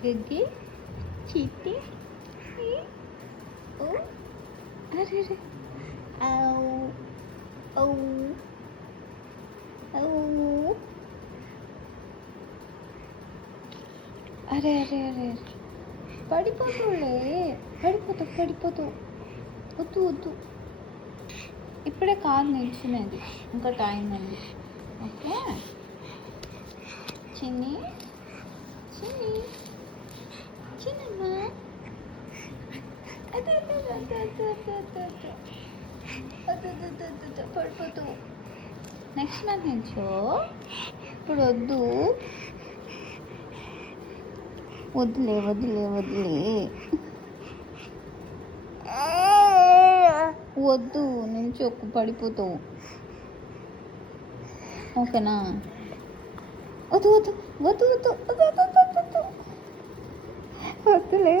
గగ్గి చీటి ఓ అరే రే ఔ ఔ అరే అరే అరే పడిపోతులే పడిపోతావు వద్దు వద్దు ఇప్పుడే కాదు నిల్చునేది ఇంకా టైం ఉంది ఓకే చిన్ని చిన్ని చిన్నమ్మా అదే పడిపోతావు నెక్స్ట్ నాకు నిల్చో ఇప్పుడు వద్దు వద్దులే వద్దు నిల్చోకు పడిపోతావు ఓకేనా వద్దు వద్దులే